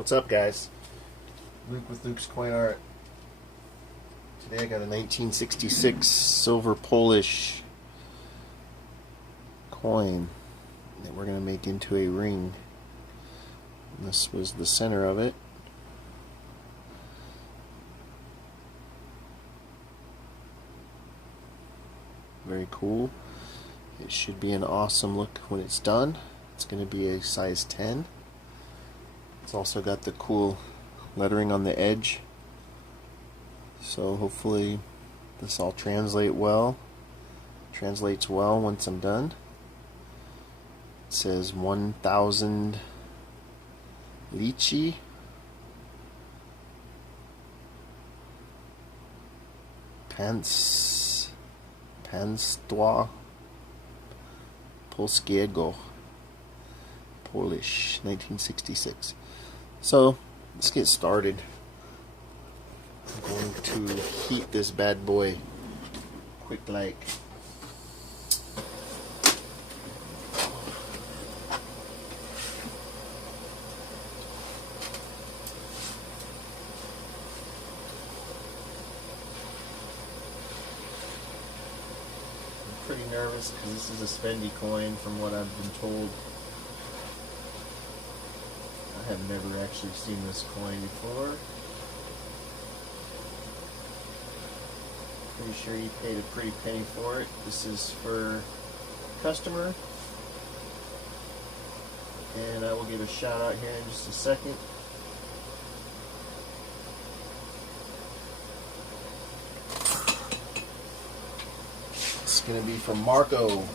What's up, guys? Luke with Luke's Coin Art. Today I got a 1966 silver Polish coin that we're going to make into a ring. And this was the center of it. Very cool. It should be an awesome look when it's done. It's going to be a size 10. It's also got the cool lettering on the edge. So hopefully this all translates well once I'm done. It says 1000 Lichi. Państwa Polskiego. Polish, 1966. So let's get started. I'm going to heat this bad boy quick like. I'm pretty nervous because this is a spendy coin from what I've been told. I have never actually seen this coin before. Pretty sure he paid a pretty penny for it. This is for customer. And I will give a shout out here in just a second. It's going to be from Marco.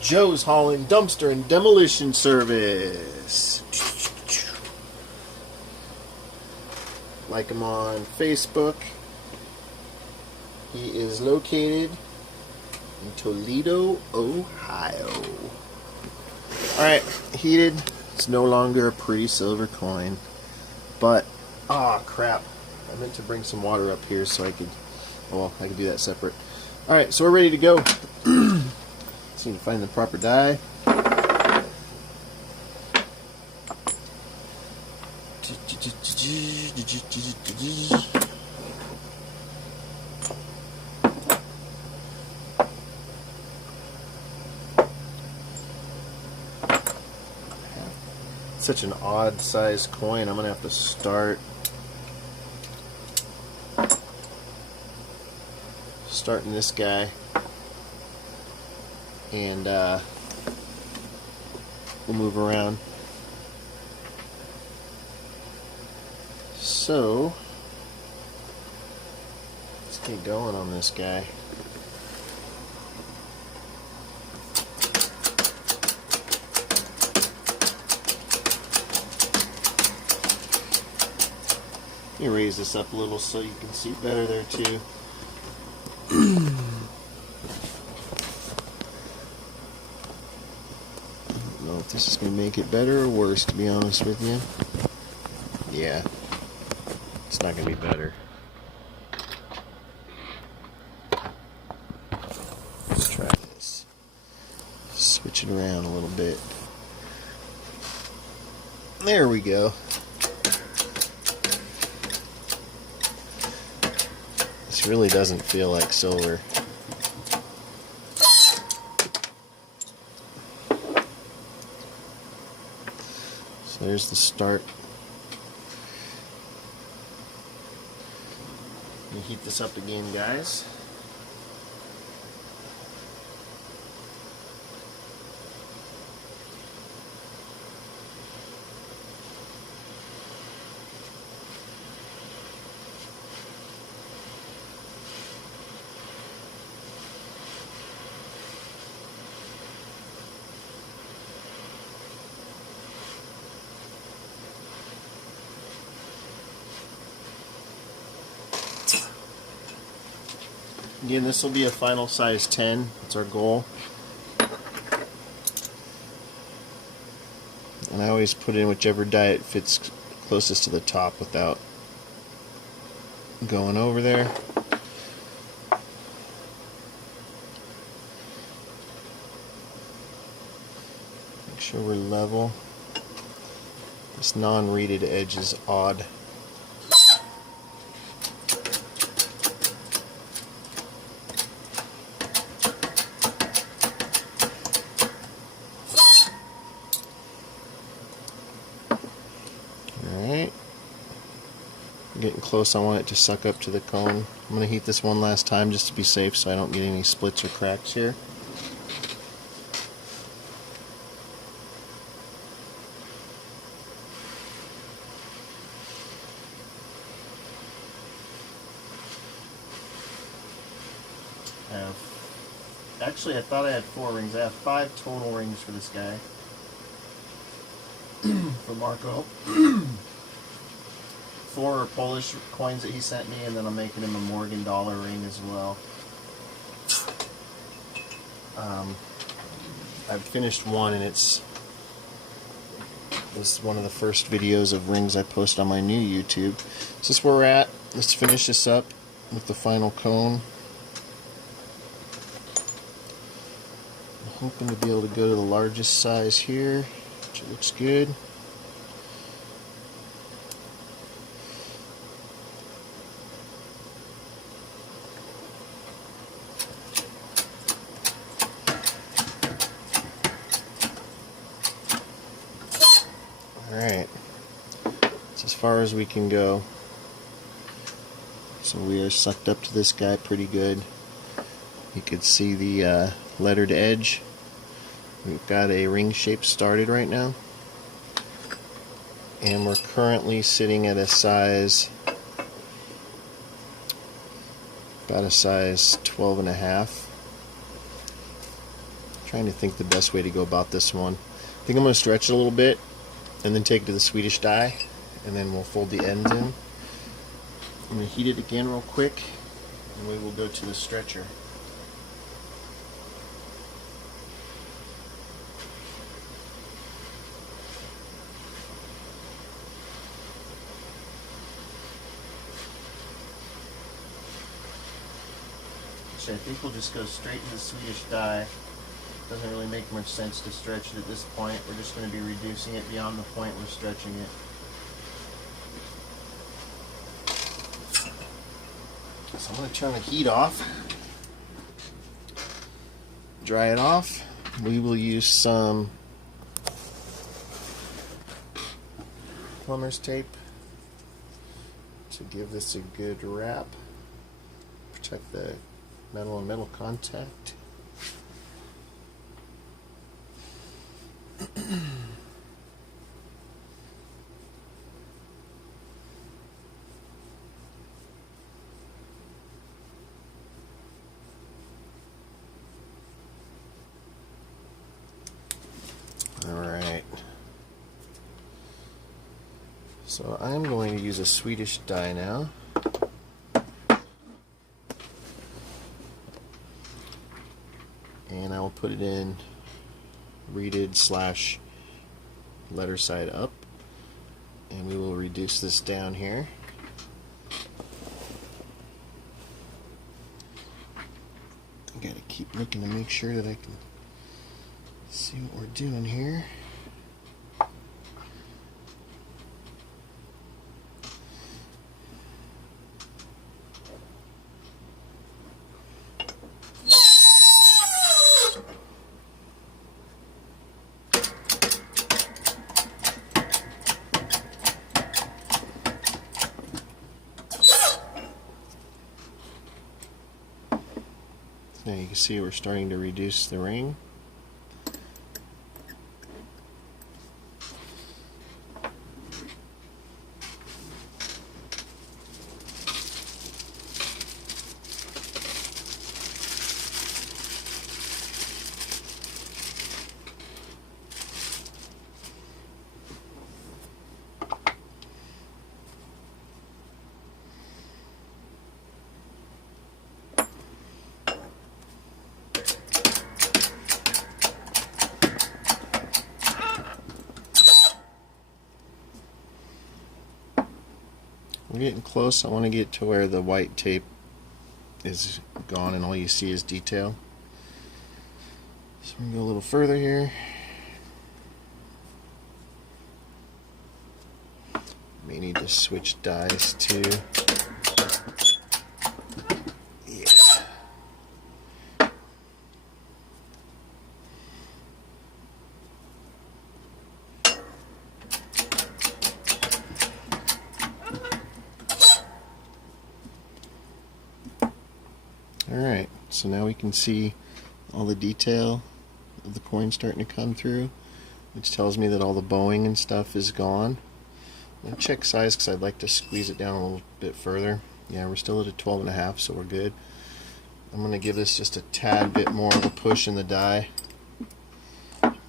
Joe's Hauling Dumpster and Demolition Service. Like him on Facebook. He is located in Toledo, Ohio. Alright, heated. It's no longer a pretty silver coin. But, crap. I meant to bring some water up here so I could, I could do that separate. Alright, so we're ready to go. Just need to find the proper die. Such an odd sized coin. I'm gonna have to starting this guy, and we'll move around. So let's get going on this guy. Let me raise this up a little so you can see better there too. I don't know if this is going to make it better or worse, to be honest with you. Yeah, it's not going to be better. Let's try this. Switch it around a little bit. There we go. This really doesn't feel like silver. So there's the start. Let me heat this up again, guys. Again, this will be a final size 10. That's our goal. And I always put in whichever die it fits closest to the top without going over there. Make sure we're level. This non-reeded edge is odd. Alright. Getting close, I want it to suck up to the cone. I'm going to heat this one last time just to be safe so I don't get any splits or cracks here. Actually, I thought I had 4 rings. I have 5 total rings for this guy. For Marco. 4 are Polish coins that he sent me, and then I'm making him a Morgan dollar ring as well. I've finished one, and this is one of the first videos of rings I post on my new YouTube. So this is where we're at. Let's finish this up with the final cone. I'm hoping to be able to go to the largest size here, which looks good. Alright, that's as far as we can go. So we are sucked up to this guy pretty good. You can see the lettered edge. We've got a ring shape started right now. And we're currently sitting at a size, about a size 12.5. Trying to think the best way to go about this one. I think I'm going to stretch it a little bit and then take it to the Swedish die, and then we'll fold the ends in. I'm going to heat it again real quick, and we will go to the stretcher. Actually, I think we'll just go straight to the Swedish die. Doesn't really make much sense to stretch it at this point. We're just going to be reducing it beyond the point we're stretching it. So I'm going to turn the heat off, dry it off. We will use some plumber's tape to give this a good wrap, protect the metal and metal contact. Alright, so I'm going to use a Swedish die now. And I will put it in reeded / letter side up, and we will reduce this down here. I gotta keep looking to make sure that I can see what we're doing here. Now you can see we're starting to reduce the ring. We're getting close. I want to get to where the white tape is gone and all you see is detail. So we're going to go a little further here. need to switch dies too. Yeah. Alright, so now we can see all the detail of the coin starting to come through, which tells me that all the bowing and stuff is gone. I'm going to check size because I'd like to squeeze it down a little bit further. Yeah, we're still at a 12.5, so we're good. I'm going to give this just a tad bit more of a push in the die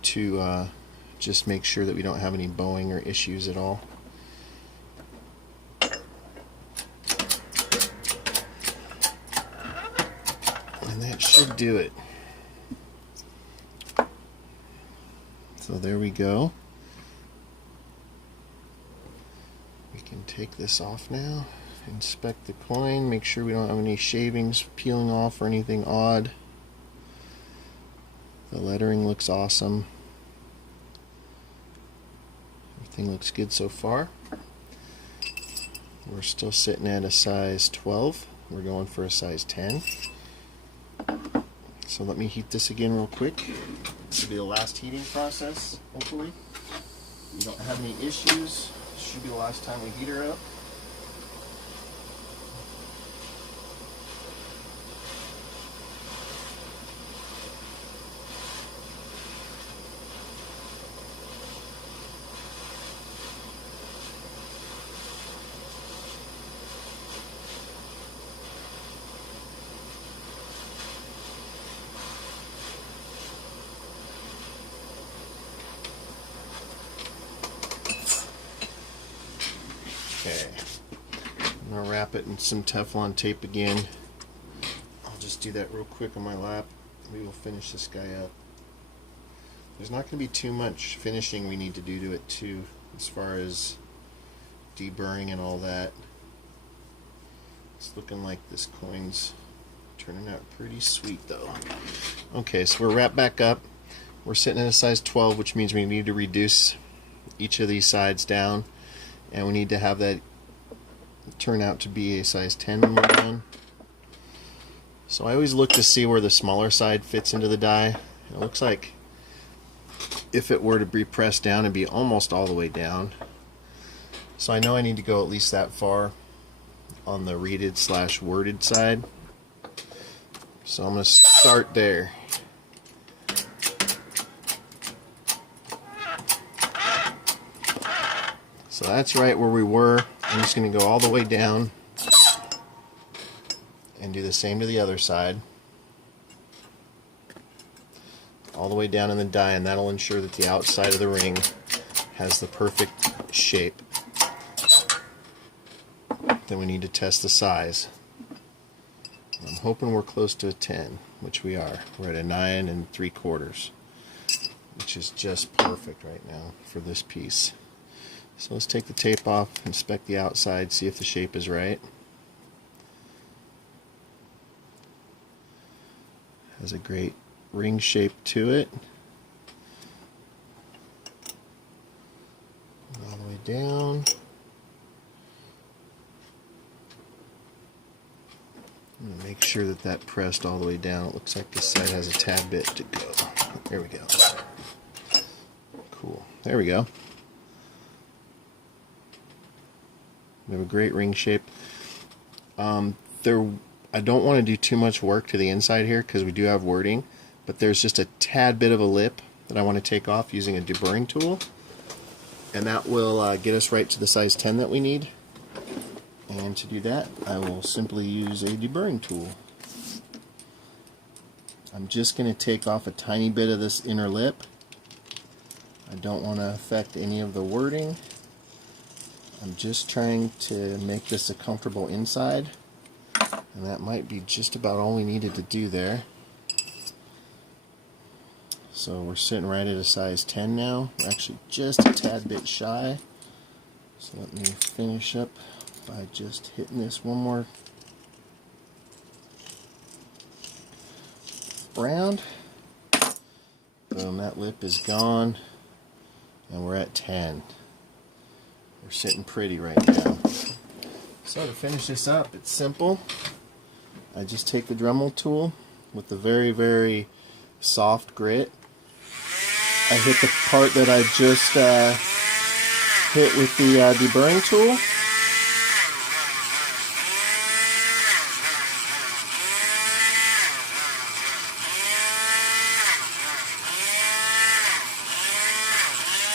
to just make sure that we don't have any bowing or issues at all. And that should do it. So there we go. We can take this off now, inspect the coin, make sure we don't have any shavings peeling off or anything odd. The lettering looks awesome. Everything looks good so far. We're still sitting at a size 12. We're going for a size 10. So let me heat this again real quick. This will be the last heating process, hopefully. We don't have any issues. This should be the last time we heat her up. Okay, I'm going to wrap it in some Teflon tape again. I'll just do that real quick on my lap. We will finish this guy up. There's not going to be too much finishing we need to do to it too, as far as deburring and all that. It's looking like this coin's turning out pretty sweet though. Okay, so we're wrapped back up. We're sitting at a size 12, which means we need to reduce each of these sides down. And we need to have that turn out to be a size 10 when we're done. So I always look to see where the smaller side fits into the die. It looks like if it were to be pressed down, it'd be almost all the way down. So I know I need to go at least that far on the reeded / worded side. So I'm going to start there. So that's right where we were. I'm just going to go all the way down and do the same to the other side. All the way down in the die, and that'll ensure that the outside of the ring has the perfect shape. Then we need to test the size. I'm hoping we're close to a 10, which we are. We're at a 9 3/4, which is just perfect right now for this piece. So let's take the tape off, inspect the outside, see if the shape is right. Has a great ring shape to it. All the way down. I'm going to make sure that that pressed all the way down. It looks like this side has a tad bit to go. There we go. Cool. There we go. We have a great ring shape. I don't want to do too much work to the inside here because we do have wording, but there's just a tad bit of a lip that I want to take off using a deburring tool, and that will get us right to the size 10 that we need. And to do that, I will simply use a deburring tool. I'm just going to take off a tiny bit of this inner lip. I don't want to affect any of the wording. I'm just trying to make this a comfortable inside, and that might be just about all we needed to do there. So we're sitting right at a size 10 now. We're actually just a tad bit shy. So let me finish up by just hitting this one more round. Boom, that lip is gone, and we're at 10. We're sitting pretty right now. So to finish this up, it's simple. I just take the Dremel tool with the very, very soft grit. I hit the part that I just hit with the deburring tool.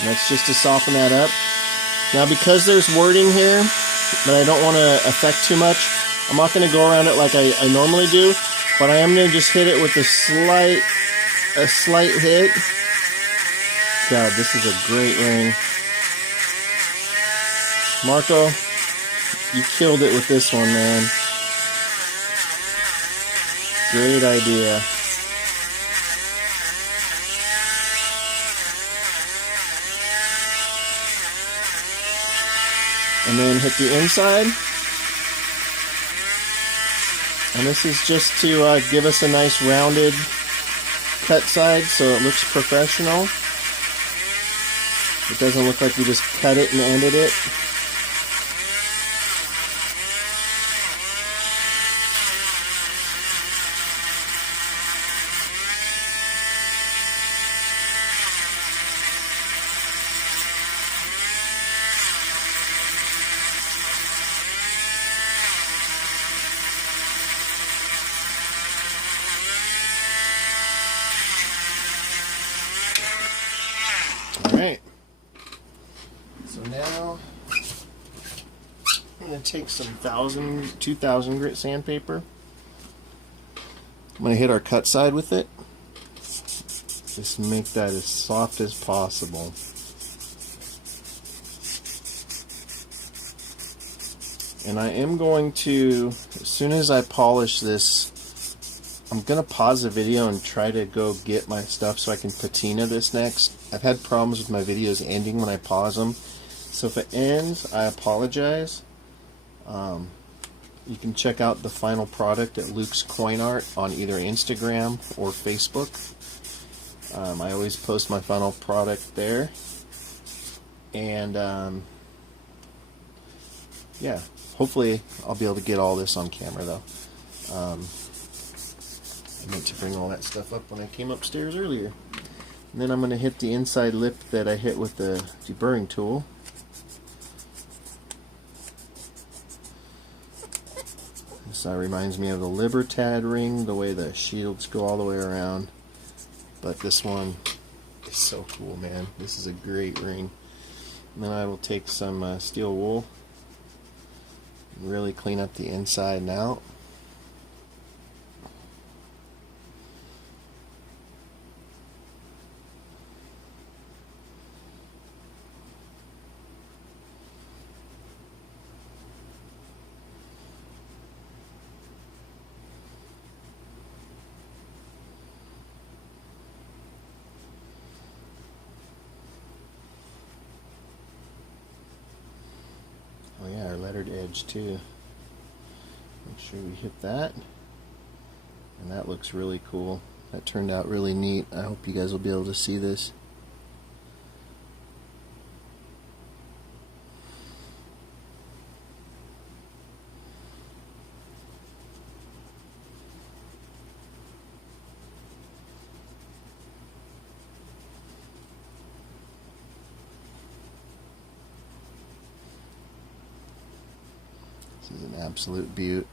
And that's just to soften that up. Now because there's wording here that I don't want to affect too much, I'm not going to go around it like I normally do, but I am going to just hit it with a slight hit. God, this is a great ring. Marco, you killed it with this one, man. Great idea. And then hit the inside. And this is just to give us a nice rounded cut side so it looks professional. It doesn't look like we just cut it and ended it. Alright, so now I'm going to take some 2000 grit sandpaper. I'm going to hit our cut side with it. Just make that as soft as possible. And I am going to, as soon as I polish this, I'm going to pause the video and try to go get my stuff so I can patina this next. I've had problems with my videos ending when I pause them. So if it ends, I apologize. You can check out the final product at Luke's Coin Art on either Instagram or Facebook. I always post my final product there. And yeah, hopefully I'll be able to get all this on camera though. I meant to bring all that stuff up when I came upstairs earlier. And then I'm going to hit the inside lip that I hit with the deburring tool. This reminds me of the Libertad ring, the way the shields go all the way around. But this one is so cool, man. This is a great ring. And then I will take some steel wool and really clean up the inside and out. Oh yeah, our lettered edge too. Make sure we hit that. And that looks really cool. That turned out really neat. I hope you guys will be able to see this. This is an absolute beaut.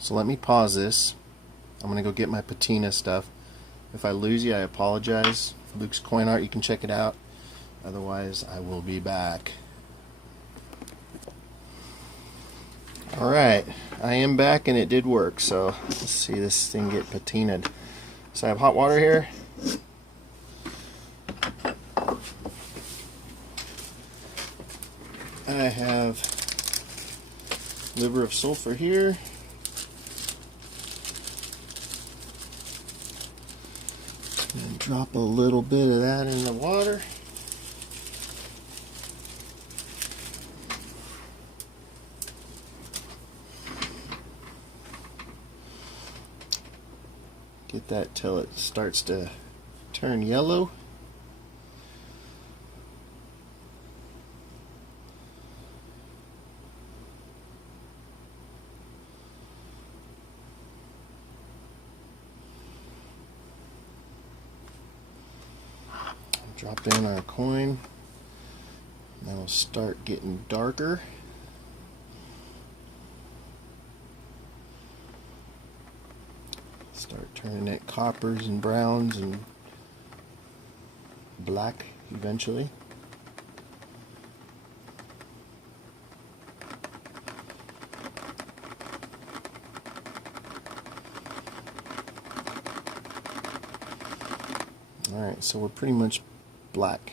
So let me pause this. I'm going to go get my patina stuff. If I lose you, I apologize. Luke's Coin Art, you can check it out. Otherwise, I will be back. Alright, I am back and it did work, so let's see this thing get patinaed. So I have hot water here. I have liver of sulfur here. And drop a little bit of that in the water. Get that till it starts to turn yellow. Drop in our coin. That'll start getting darker. Start turning it coppers and browns and black eventually. Alright, so we're pretty much black.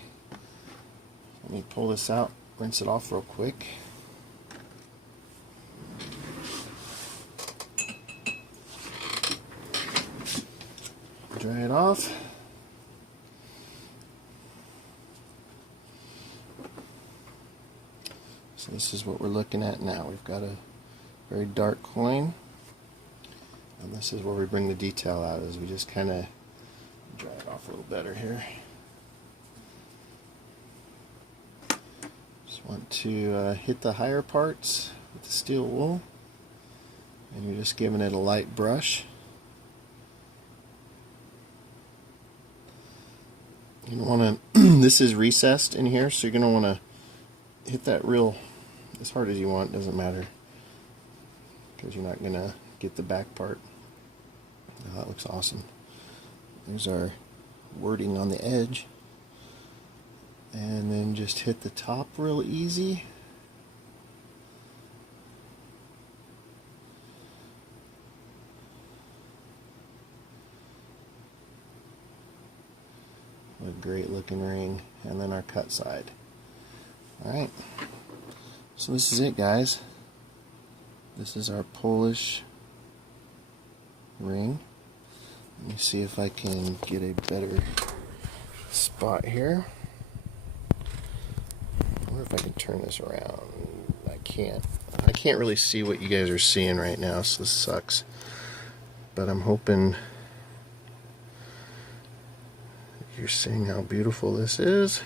Let me pull this out, rinse it off real quick. Dry it off. So this is what we're looking at now. We've got a very dark coin, and this is where we bring the detail out, as we just kind of dry it off a little better here. Just want to hit the higher parts with the steel wool, and you're just giving it a light brush. You don't want to, this is recessed in here, so you're going to want to hit that real as hard as you want, doesn't matter, because you're not going to get the back part. Oh, that looks awesome. There's our wording on the edge. And then just hit the top real easy. What a great looking ring. And then our cut side. Alright. So this is it, guys. This is our Polish ring. Let me see if I can get a better spot here. I wonder if I can turn this around. I can't. I can't really see what you guys are seeing right now, so this sucks. But I'm hoping you're seeing how beautiful this is.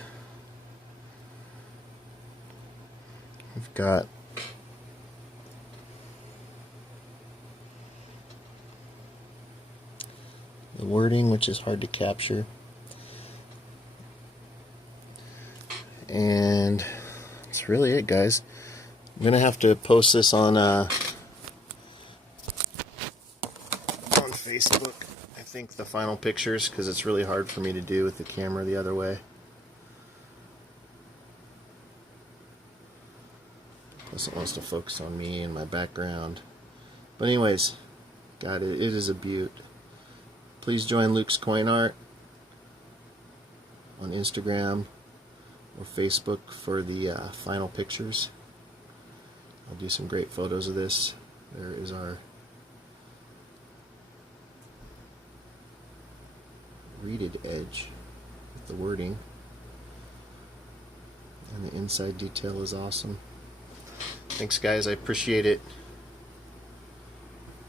We've got the wording, which is hard to capture, and that's really it, guys. I'm gonna have to post this on Facebook, I think, the final pictures, because it's really hard for me to do with the camera the other way. Plus it wants to focus on me and my background. But anyways, God, it is a beaut. Please join Luke's Coin Art on Instagram or Facebook for the final pictures. I'll do some great photos of this. There is our reeded edge with the wording, and the inside detail is awesome. Thanks, guys. I appreciate it.